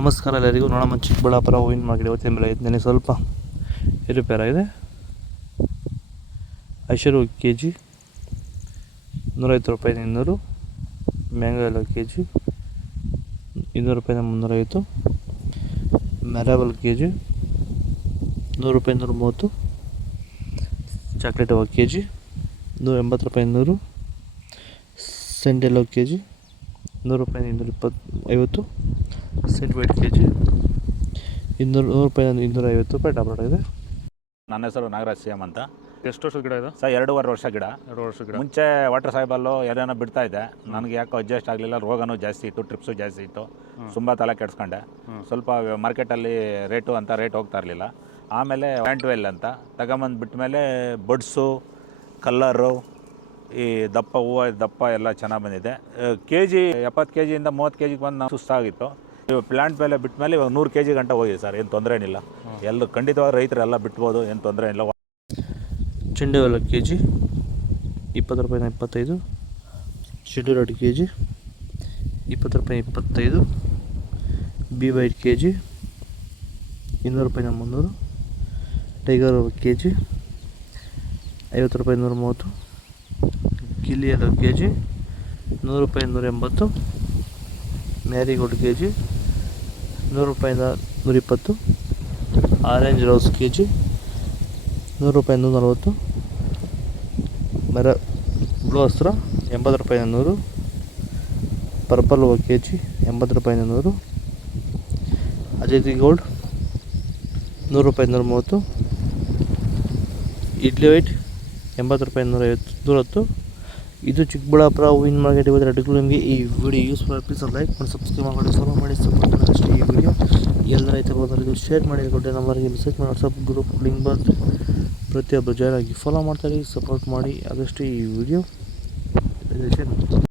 ನಮಸ್ಕಾರ ಎಲ್ಲರಿಗೂ. ನೋಡಮ್ಮ, ಚಿಕ್ಕಬಳ್ಳಾಪುರ ಹೂವಿನ ಮಾರ್ಕೆಟ್ ಇವತ್ತಿನ ಬೆಲೆ ಐತೆ. ನನಗೆ ಸ್ವಲ್ಪ ಏರುಪೇರಾಗಿದೆ. ಐಶ್ವರ್ಯ ಕೆ ಜಿ 150 ರೂಪಾಯಿ 200. ಮ್ಯಾಂಗೋ ಎಲ್ಲ ಕೆ ಜಿ 200 ರೂಪಾಯಿಂದ 350. ಮ್ಯಾರಾಬಲ್ ಕೆ ಜಿ 100 ರೂಪಾಯಿ 130. ಚಾಕ್ಲೇಟ್ ಹೂವು ಕೆ ಜಿ 180 ರೂಪಾಯಿ 100. ಸೆಂಟೆಲ್ಲೋ ಕೆ ಜಿ 100 ರೂಪಾಯಿ 250. ಸೆಂಟ್ ವೈಟ್ ಕೆ ಜಿ 200 ರೂಪಾಯಿ 250 ರೂಪಾಯಿ ಟಾಪ್ರೇಟ್ ಆಗಿದೆ. ನನ್ನ ಹೆಸರು ನಾಗರಾಜ್ ಸಿಎಂ ಅಂತ. ಎಷ್ಟು ವರ್ಷದ ಗಿಡ ಇದು? ಸರ್ 2.5 ವರ್ಷ ಗಿಡ. 2 ವರ್ಷದ ಗಿಡ. ಮುಂಚೆ ವಾಟರ್ ಸಾಯಿಬಲ್ಲು ಏನೇನೋ ಬಿಡ್ತಾ ಇದ್ದೆ. ನನಗೆ ಯಾಕೋ ಅಡ್ಜಸ್ಟ್ ಆಗಲಿಲ್ಲ. ರೋಗನೂ ಜಾಸ್ತಿ ಇತ್ತು, ಟ್ರಿಪ್ಸು ಜಾಸ್ತಿ ಇತ್ತು. ತುಂಬ ತಲೆ ಕೆಡಿಸ್ಕೊಂಡೆ. ಸ್ವಲ್ಪ ಮಾರ್ಕೆಟಲ್ಲಿ ರೇಟ್ ಹೋಗ್ತಾ ಇರಲಿಲ್ಲ. ಆಮೇಲೆ ವ್ಯಾಂಟ್ವೆಲ್ ಅಂತ ತಗೊಂಬಂದು ಬಿಟ್ಟ ಮೇಲೆ ಬಡ್ಸು, ಕಲ್ಲರು, ಈ ದಪ್ಪ ಹೂವು ದಪ್ಪ ಎಲ್ಲ ಚೆನ್ನಾಗಿ ಬಂದಿದೆ. ಕೆ ಜಿ 70 ಕೆ ಜಿಯಿಂದ 30 ಕೆ ಜಿಗೆ ಬಂದು ನಾವು ಸುಸ್ತಾಗಿತ್ತು. ಇವಾಗ ಪ್ಲ್ಯಾಂಟ್ ಮೇಲೆ ಬಿಟ್ಟ ಮೇಲೆ ಇವಾಗ 100 ಕೆ ಜಿ ಗಂಟೆ ಹೋಗಿದೆ ಸರ್. ಏನು ತೊಂದರೆ ಏನಿಲ್ಲ. ಎಲ್ಲರೂ ಖಂಡಿತವಾಗಿ ರೈತರೆಲ್ಲ ಬಿಟ್ಬೋದು, ಏನು ತೊಂದರೆ ಇಲ್ಲ. ಚೆಂಡು ಹೂವು ಕೆ ಜಿ 20 ರೂಪಾಯಿ 25. ಚೆಂಡು ರೆಡ್ ಕೆ ಜಿ 20 ರೂಪಾಯಿ 25. ಬಿ ವೈಟ್ ಕೆ ಜಿ 200 ರೂಪಾಯಿ 300. ಟೈಗರ್ ಹೂವು ಕೆ ಜಿ 50 ರೂಪಾಯಿ 130. ಗಿಲ್ಲಿ ಎಲ್ಲ ಕೆ ಜಿ 100 ರೂಪಾಯಿ 180. ಮ್ಯಾರಿಗೋಲ್ಡ್ ಕೆ ಜಿ 100 ರೂಪಾಯಿಂದ 120. ಆರೆಂಜ್ ರೋಸ್ ಕೆ ಜಿ 100 ರೂಪಾಯಿ 140. ಬ್ಲೂ ಹಸ್ರ 80 ರೂಪಾಯಿ 100. ಪರ್ಪಲ್ ಹೂವು ಕೆ ಜಿ 80 ರೂಪಾಯಿ 100. ಅಜೇತಿ ಗೋಲ್ಡ್ 100 ರೂಪಾಯಿ 130. ಇಡ್ಲಿ ವೈಟ್ 80 ರೂಪಾಯಿ 110. ಇದು ಚಿಕ್ಕಬಳ್ಳಾಪುರ ಹೂವಿನ ಮಾರ್ಕೆಟ್. ಇವತ್ತು ರೆಡ್ಗಳು. ನಿಮಗೆ ಈ ವಿಡಿಯೋ ಯೂಸ್ಫುಲ್ ಪ್ಲೀಸ್ ಲೈಕ್ ಮಾಡಿ, ಸಬ್ಸ್ಕ್ರೈಬ್ ಮಾಡಿ, ಫಾಲೋ ಮಾಡಿ, ಸಪೋರ್ಟ್ ಮಾಡಿ. ಅಷ್ಟೇ ಈ ವಿಡಿಯೋ ಎಲ್ಲ ರೈತ ಬಂದವರಿಗೂ ಶೇರ್ ಮಾಡಿ. ಕೊಟ್ಟೆ ನಂಬರ್ಗೆ ಮೆಸೇಜ್ ಮಾಡಿ, ವಾಟ್ಸಪ್ ಗ್ರೂಪ್ ಲಿಂಕ್ ಬಂದು ಪ್ರತಿಯೊಬ್ಬರು ಜಾಯ್ನ್ ಆಗಿ ಫಾಲೋ ಮಾಡ್ತಾರೆ, ಸಪೋರ್ಟ್ ಮಾಡಿ. ಆದಷ್ಟು ಈ ವಿಡಿಯೋ ಶೇರ್ ಮಾಡಿ.